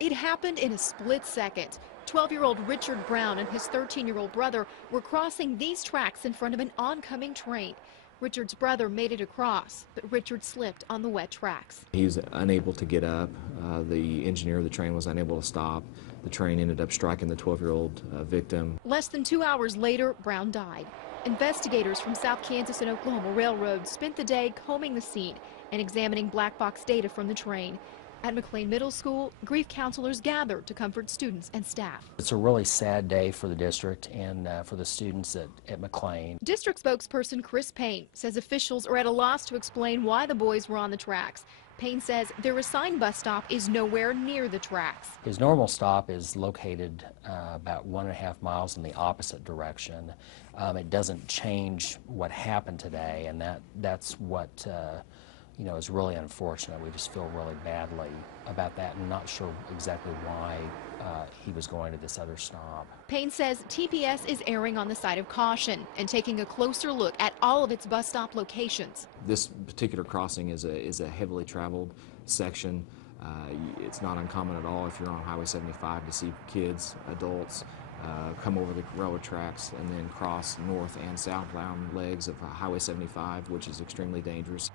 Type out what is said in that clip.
It happened in a split second. 12-year-old Richard Brown and his 13-year-old brother were crossing these tracks in front of an oncoming train. Richard's brother made it across, but Richard slipped on the wet tracks. He was unable to get up. The engineer of the train was unable to stop. The train ended up striking the 12-year-old victim. Less than 2 hours later, Brown died. Investigators from South Kansas and Oklahoma Railroad spent the day combing the scene and examining black box data from the train. At McLean Middle School, grief counselors gathered to comfort students and staff. It's a really sad day for the district and for the students at McLean. District spokesperson Chris Payne says officials are at a loss to explain why the boys were on the tracks. Payne says their assigned bus stop is nowhere near the tracks. His normal stop is located about 1.5 miles in the opposite direction. It doesn't change what happened today, and that's what is really unfortunate. We just feel really badly about that and not sure exactly why he was going to this other stop. Payne says TPS is erring on the side of caution and taking a closer look at all of its bus stop locations. This particular crossing is a heavily traveled section. It's not uncommon at all if you're on Highway 75 to see kids, adults, come over the railroad tracks and then cross north and southbound legs of Highway 75, which is extremely dangerous.